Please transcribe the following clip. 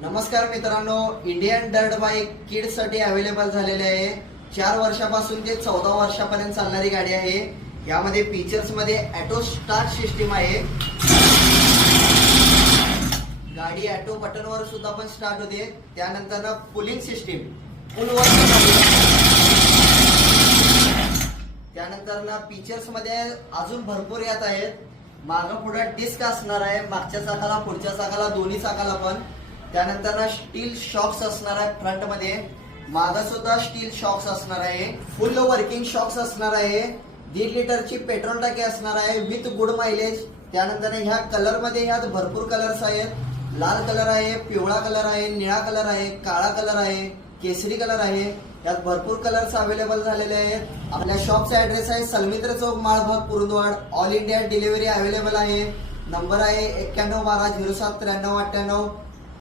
नमस्कार मित्रांनो, Indian dirt bike kids साठी अवेलेबल झालेले आहे। 4 वर्षापासून ते 14 वर्षापर्यंत चालणारी गाडी आहे। यामध्ये फीचर्स मध्ये ऑटो स्टार्ट सिस्टीम आहे। गाडी ऑटो बटन वर सुद्धा पण स्टार्ट होते। त्यानंतर ना पुलिंग सिस्टीम फुलवर, त्यानंतर ना फीचर्स मध्ये अजून भरपूर येत आहेत। मागं पुढे डिस्क असणार आहे, मागच्या चाकाला पुढच्या चाकाला दोन्ही चाकाला पण। त्यानंतर ना स्टील शॉक्स असणार आहे फ्रंट मध्ये, मागं सुद्धा स्टील शॉक्स असणार आहे। फुल वर्किंग शॉक्स असणार आहे। 1.5 लिटरची पेट्रोल टाकी असणार आहे विथ गुड मायलेज। त्यानंतर ह्या कलर मध्ये ह्यात भरपूर कलर्स आहेत। लाल कलर आहे, पिवळा कलर आहे, निळा कलर आहे, काळा कलर आहे, केसरी कलर आहे। यात भरपूर कलर्स अवेलेबल झालेले आहेत। आपल्या शॉपचा ऍड्रेस आहे Salmitra Chowk, Malbhag, Kurundwad. All India delivery available आहे। नंबर आहे 9112079398।